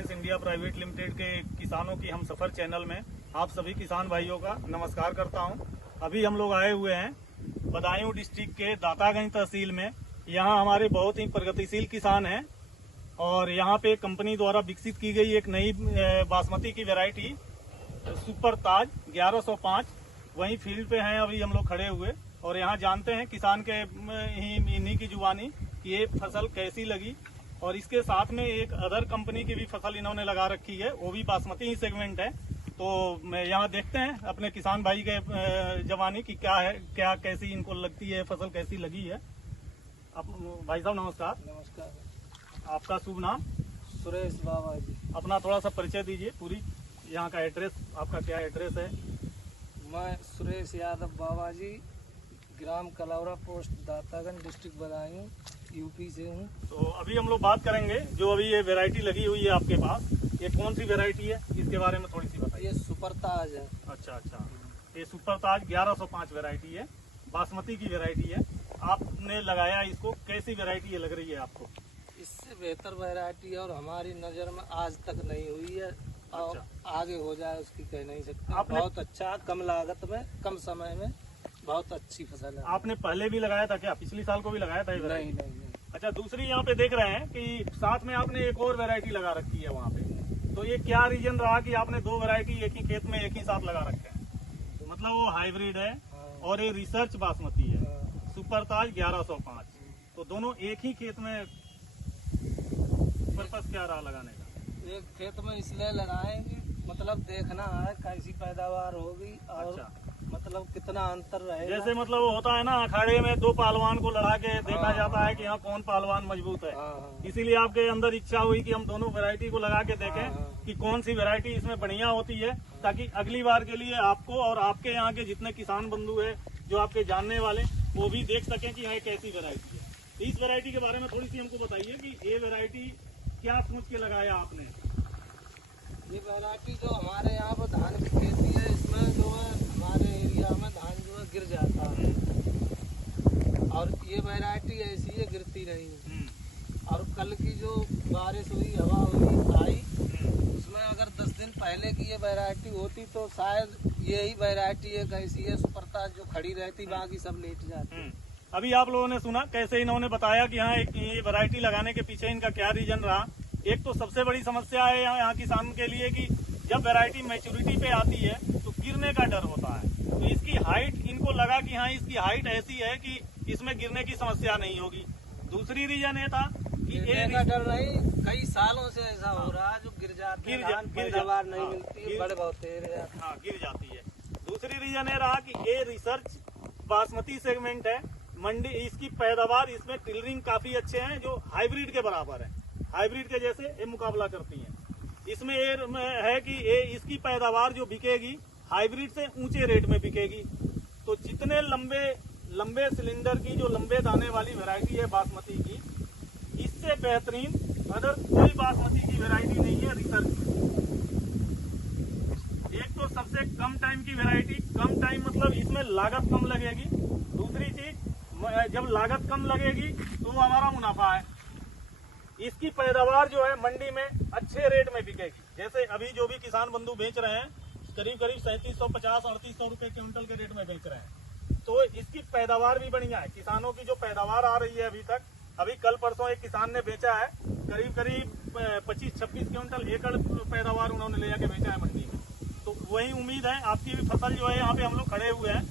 Reliance India private limited के किसानों की हम सफर चैनल में आप सभी किसान भाइयों का नमस्कार करता हूं। अभी हम लोग आए हुए हैं बदायूं डिस्ट्रिक्ट के दातागंज तहसील में। यहां हमारे बहुत ही प्रगतिशील किसान हैं और यहां पे कंपनी द्वारा विकसित की गई एक नई बासमती की वैरायटी सुपर ताज 1105 वहीं फील्ड पे हैं अभी हम लोग खड़े हुए और यहाँ जानते हैं किसान के इन्हीं की जुबानी कि ये फसल कैसी लगी। और इसके साथ में एक अदर कंपनी की भी फसल इन्होंने लगा रखी है, वो भी बासमती ही सेगमेंट है। तो मैं यहाँ देखते हैं अपने किसान भाई के जवानी की क्या है, क्या कैसी इनको लगती है, फसल कैसी लगी है। भाई साहब नमस्कार। नमस्कार। आपका शुभ नाम? सुरेश बाबा जी। अपना थोड़ा सा परिचय दीजिए, पूरी यहाँ का एड्रेस, आपका क्या एड्रेस है? मैं सुरेश यादव बाबा जी, ग्राम Kalaura, post Dataganj, district Badaun, UP से हूँ। तो अभी हम लोग बात करेंगे जो अभी ये वैरायटी लगी हुई है आपके पास, ये कौन सी वैरायटी है, इसके बारे में थोड़ी सी बताइए। ये सुपर ताज है। अच्छा, ये सुपर ताज 1105 वैरायटी है, बासमती की वैरायटी है। आपने लगाया इसको, कैसी वैरायटी लग रही है आपको? इससे बेहतर वैरायटी और हमारी नज़र में आज तक नहीं हुई है और आगे हो जाए उसकी कह नहीं सकते। बहुत अच्छा, कम लागत में, कम समय में बहुत अच्छी फसल है। आपने पहले भी लगाया था क्या? पिछले साल को भी लगाया था? नहीं। अच्छा, दूसरी यहाँ पे देख रहे हैं कि साथ में आपने एक और वैरायटी लगा रखी है वहाँ पे, तो ये क्या रीजन रहा कि आपने दो वैरायटी एक ही खेत में एक ही साथ लगा रखे हैं? मतलब वो हाइब्रिड है और ये रिसर्च बासमती है, सुपर ताज 1105, तो दोनों एक ही खेत में, पर्पस क्या रहा लगाने का? एक खेत में इसलिए लगाएंगे, मतलब देखना है कैसी पैदावार होगी और मतलब कितना अंतर रहेगा। जैसे मतलब वो होता है ना, अखाड़े में दो पहलवान को लड़ा के देखा जाता है कि यहाँ कौन पहलवान मजबूत है। इसीलिए आपके अंदर इच्छा हुई कि हम दोनों वैरायटी को लगा के देखें कि कौन सी वैरायटी इसमें बढ़िया होती है, ताकि अगली बार के लिए आपको और आपके यहाँ के जितने किसान बंधु है, जो आपके जानने वाले, वो भी देख सकें कि यह कैसी वैरायटी है। तो इस वैरायटी के बारे में थोड़ी सी हमको बताइए कि ये वैरायटी क्या सोच के लगाया आपने? ये वैरायटी जो हमारे यहाँ पर धान की खेती है, इसमें जो है हमारे एरिया में धान जो है गिर जाता है और ये वैरायटी ऐसी है, गिरती नहीं। और कल की जो बारिश हुई, हवा हुई, आई, उसमें अगर 10 दिन पहले की ये वैरायटी होती तो शायद यही वैरायटी एक ऐसी है सुपर ताज जो खड़ी रहती, बाकी सब लेट जाती। अभी आप लोगों ने सुना कैसे इन्होंने बताया कि हाँ ये वैरायटी लगाने के पीछे इनका क्या रीजन रहा। एक तो सबसे बड़ी समस्या है यहाँ किसान के लिए कि जब वैरायटी मैच्योरिटी पे आती है तो गिरने का डर होता है। तो इसकी हाइट, इनको लगा कि हाँ इसकी हाइट ऐसी है कि इसमें गिरने की समस्या नहीं होगी। दूसरी रीजन ये था कि गिरने का डर नहीं, कई सालों से ऐसा हो रहा है जो गिर जाती है, पैदावार नहीं मिलती, बड़े बहुत गिर जाती है। दूसरी रीजन ये रहा कि ये रिसर्च बासमती सेगमेंट है, मंडी इसकी पैदावार, इसमें टिलरिंग काफी अच्छे हैं जो हाइब्रिड के बराबर है, हाइब्रिड के जैसे ये मुकाबला करती हैं। इसमें ये है कि ये इसकी पैदावार जो बिकेगी हाइब्रिड से ऊंचे रेट में बिकेगी। तो जितने लंबे सिलेंडर की, जो लंबे दाने वाली वैरायटी है बासमती की, इससे बेहतरीन अदर कोई बासमती की वैरायटी नहीं है रिसर्च। एक तो सबसे कम टाइम की वैरायटी, कम टाइम मतलब इसमें लागत कम लगेगी। दूसरी चीज, जब लागत कम लगेगी तो हमारा मुनाफा है। इसकी पैदावार जो है मंडी में अच्छे रेट में बिकेगी। जैसे अभी जो भी किसान बंधु बेच रहे हैं करीब 3750-3800 रुपए क्विंटल के रेट में बेच रहे हैं। तो इसकी पैदावार भी बढ़िया है। किसानों की जो पैदावार आ रही है अभी तक, अभी कल परसों एक किसान ने बेचा है करीब 25-26 क्विंटल एकड़ पैदावार उन्होंने ले जाके बेचा है मंडी में। तो वही उम्मीद है आपकी भी फसल जो है, यहाँ पे हम लोग खड़े हुए हैं,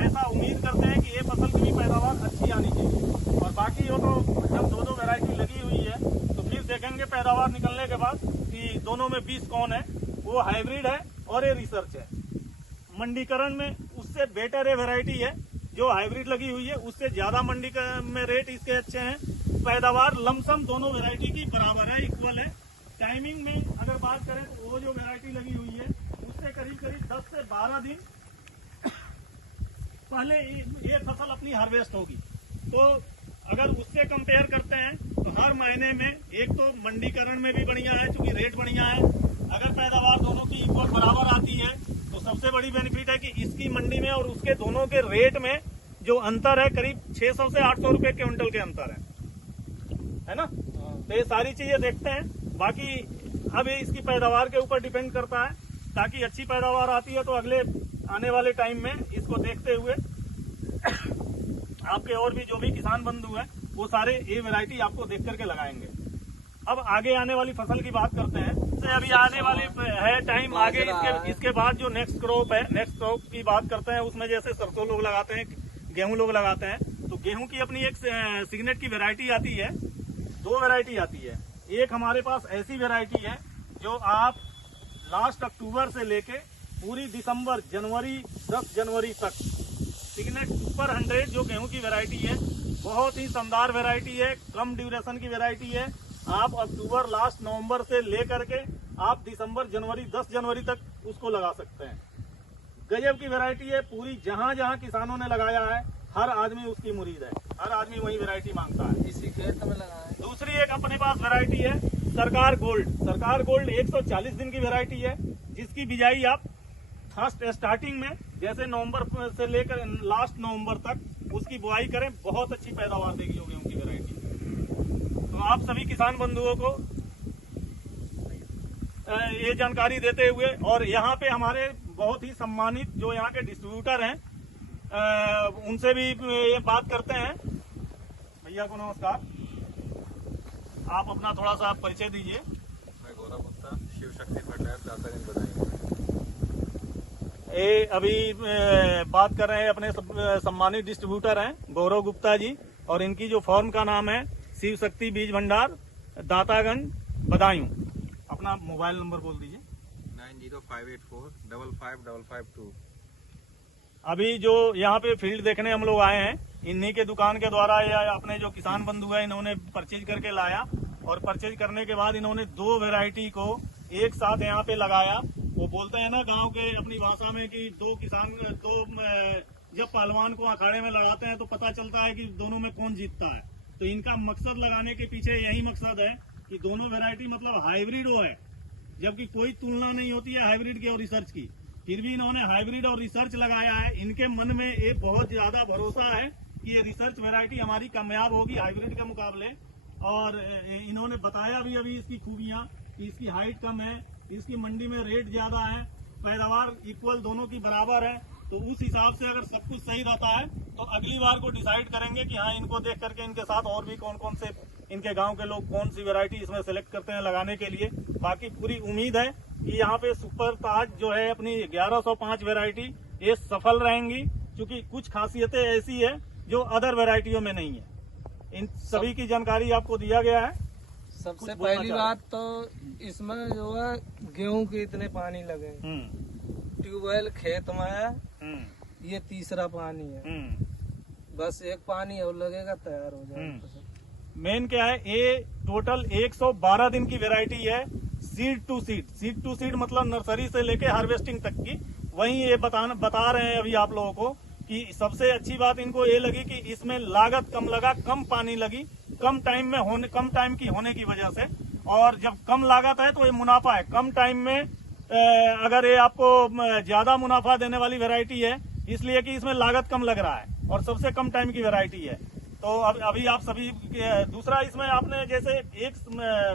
ऐसा उम्मीद करते हैं कि ये फसल की भी पैदावार अच्छी आनी चाहिए। और बाकी हो तो जब दो वैरायटी लगी हुई है तो फिर देखेंगे पैदावार निकलने के बाद कि दोनों में बीस कौन है, वो हाइब्रिड है और ये रिसर्च है। मंडीकरण में उससे बेटर ये वैरायटी है जो हाइब्रिड लगी हुई है, उससे ज्यादा मंडी में रेट इसके अच्छे हैं। पैदावार लमसम दोनों वैरायटी की बराबर है, इक्वल है। टाइमिंग में अगर बात करें तो वो जो वैरायटी लगी हुई है उससे करीब 10 से 12 दिन पहले ये फसल अपनी हार्वेस्ट होगी। तो अगर उससे कंपेयर करते हैं तो हर महीने में एक तो मंडीकरण में भी बढ़िया है, क्योंकि रेट बढ़िया है। अगर पैदावार दोनों की इक्वल बराबर आती है तो सबसे बड़ी बेनिफिट है कि इसकी मंडी में और उसके दोनों के रेट में जो अंतर है करीब 600 से 800 रुपए क्विंटल के अंतर है ना। तो ये सारी चीजें देखते हैं। बाकी अब ये इसकी पैदावार के ऊपर डिपेंड करता है, ताकि अच्छी पैदावार आती है तो अगले आने वाले टाइम में इसको देखते हुए आपके और भी जो भी किसान बंधु हैं वो सारे ये वैरायटी आपको देख करके लगाएंगे। अब आगे आने वाली फसल की बात करते हैं। से अभी आने वाली है टाइम आगे, इसके बाद जो नेक्स्ट क्रॉप की बात करते हैं, उसमें जैसे सरसों लोग लगाते हैं, गेहूं लोग लगाते हैं, तो गेहूं की अपनी एक सिग्नेट की वैरायटी आती है, 2 वैरायटी आती है। एक हमारे पास ऐसी वैरायटी है जो आप लास्ट अक्टूबर से लेके पूरी दिसंबर, जनवरी, 10 जनवरी तक सिग्नेट सुपर 100 जो गेहूं की वैरायटी है, बहुत ही शानदार वैरायटी है, कम ड्यूरेशन की वैरायटी है। आप अक्टूबर लास्ट नवंबर से लेकर के आप दिसंबर, जनवरी, 10 जनवरी तक उसको लगा सकते हैं। गजब की वैरायटी है, पूरी जहां जहां किसानों ने लगाया है हर आदमी उसकी मुरीद है, हर आदमी वही वैरायटी मांगता है। इसी खेत में लगाए। दूसरी एक अपने पास वैरायटी है सरकार गोल्ड। सरकार गोल्ड 140 दिन की वैरायटी है, जिसकी बिजाई आप फर्स्ट स्टार्टिंग में जैसे नवंबर से लेकर लास्ट नवंबर तक उसकी बुआई करें, बहुत अच्छी पैदावार देगी जो गेहूं की वैरायटी। तो आप सभी किसान बंधुओं को ये जानकारी देते हुए, और यहाँ पे हमारे बहुत ही सम्मानित जो यहाँ के डिस्ट्रीब्यूटर हैं उनसे भी ये बात करते हैं। भैया को नमस्कार, आप अपना थोड़ा सा परिचय दीजिए। मैं गौरव गुप्ता, शिव शक्ति फर्टाइल, दातागंज बदायूं। ये अभी बात कर रहे हैं अपने सम्मानित डिस्ट्रीब्यूटर हैं गौरव गुप्ता जी, और इनकी जो फॉर्म का नाम है शिव शक्ति बीज भंडार, दातागंज, बदायूं। अपना मोबाइल नंबर बोल दीजिए। 9058455552। अभी जो यहाँ पे फील्ड देखने हम लोग आए हैं, इन्हीं के दुकान के द्वारा या अपने जो किसान बंधु है इन्होंने परचेज करके लाया, और परचेज करने के बाद इन्होंने 2 वैरायटी को एक साथ यहाँ पे लगाया। वो बोलते हैं ना गांव के अपनी भाषा में कि दो जब पहलवान को अखाड़े में लगाते हैं तो पता चलता है कि दोनों में कौन जीतता है। तो इनका मकसद लगाने के पीछे यही मकसद है कि दोनों वैरायटी मतलब हाइब्रिड हो है, जबकि कोई तुलना नहीं होती है हाइब्रिड की और रिसर्च की, फिर भी इन्होंने हाइब्रिड और रिसर्च लगाया है। इनके मन में एक बहुत ज्यादा भरोसा है कि ये रिसर्च वैरायटी हमारी कामयाब होगी हाइब्रिड के मुकाबले। और इन्होंने बताया भी अभी इसकी खूबियां कि इसकी हाइट कम है, इसकी मंडी में रेट ज्यादा है, पैदावार इक्वल दोनों की बराबर है। तो उस हिसाब से अगर सब कुछ सही रहता है तो अगली बार को डिसाइड करेंगे कि हाँ, इनको देख करके इनके साथ और भी कौन कौन से इनके गांव के लोग कौन सी वैरायटी इसमें सेलेक्ट करते हैं लगाने के लिए। बाकी पूरी उम्मीद है कि यहाँ पे सुपर ताज जो है अपनी 1105 वैरायटी ये सफल रहेंगी, क्योंकि कुछ खासियतें ऐसी है जो अदर वैरायटियों में नहीं है। इन सभी की जानकारी आपको दिया गया है। सबसे पहली बात तो इसमें जो है गेहूं के इतने पानी लगे, ट्यूबवेल खेत में है, ये तीसरा पानी है, बस एक पानी और लगेगा तैयार हो जाएगा। मेन क्या है, ये टोटल 112 दिन की वैरायटी है, सीड टू सीड मतलब नर्सरी से लेके हार्वेस्टिंग तक की। वहीं ये बता रहे हैं अभी आप लोगों को कि सबसे अच्छी बात इनको ये लगी कि इसमें लागत कम लगा, कम पानी लगी, कम टाइम की होने की वजह से। और जब कम लागत है तो ये मुनाफा है, कम टाइम में अगर ये आपको ज्यादा मुनाफा देने वाली वैरायटी है, इसलिए कि इसमें लागत कम लग रहा है और सबसे कम टाइम की वैरायटी है। तो अभी आप सभी दूसरा इसमें आपने जैसे एक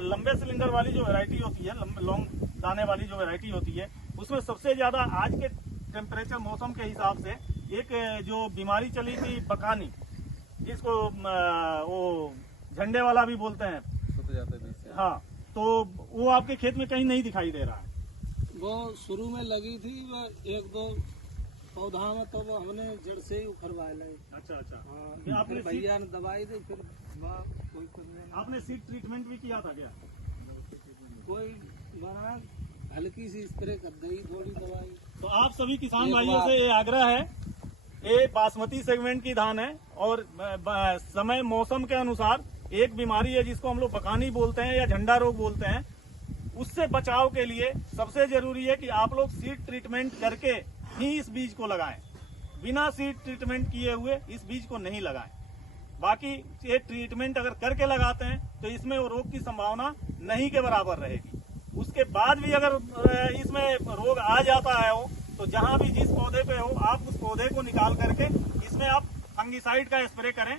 लंबे सिलेंडर वाली जो वैरायटी होती है, लॉन्ग दाने वाली जो वैरायटी होती है, उसमें सबसे ज्यादा आज के टेम्परेचर मौसम के हिसाब से एक जो बीमारी चली थी बकानी, जिसको वो झंडे वाला भी बोलते हैं, हाँ, तो वो आपके खेत में कहीं नहीं दिखाई दे रहा है। वो शुरू में लगी थी, वो 1-2 पौधा में तो वो हमने जड़ से ही उखड़वा लाई। अच्छा। हाँ, आपने भैया ने दवाई दी, फिर कोई आपने सीड ट्रीटमेंट भी किया था क्या? कोई बना हल्की सी स्प्रे कर दी, थोड़ी दवाई। तो आप सभी किसान भाइयों से ये आग्रह है, ये बासमती सेगमेंट की धान है और समय मौसम के अनुसार एक बीमारी है जिसको हम लोग बकानी बोलते हैं या झंडा रोग बोलते हैं, उससे बचाव के लिए सबसे जरूरी है कि आप लोग सीड ट्रीटमेंट करके ही इस बीज को लगाएं। बिना सीड ट्रीटमेंट किए हुए इस बीज को नहीं लगाएं। बाकी ये ट्रीटमेंट अगर करके लगाते हैं तो इसमें वो रोग की संभावना नहीं के बराबर रहेगी। उसके बाद भी अगर इसमें रोग आ जाता है हो, तो जहां भी जिस पौधे पे हो, आप उस पौधे को निकाल करके इसमें आप फंगिसाइड का स्प्रे करें,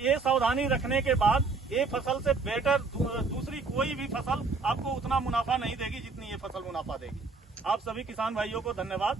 ये सावधानी रखने के बाद ये फसल से बेटर दूसरी कोई भी फसल आपको उतना मुनाफा नहीं देगी जितनी ये फसल मुनाफा देगी। आप सभी किसान भाइयों को धन्यवाद।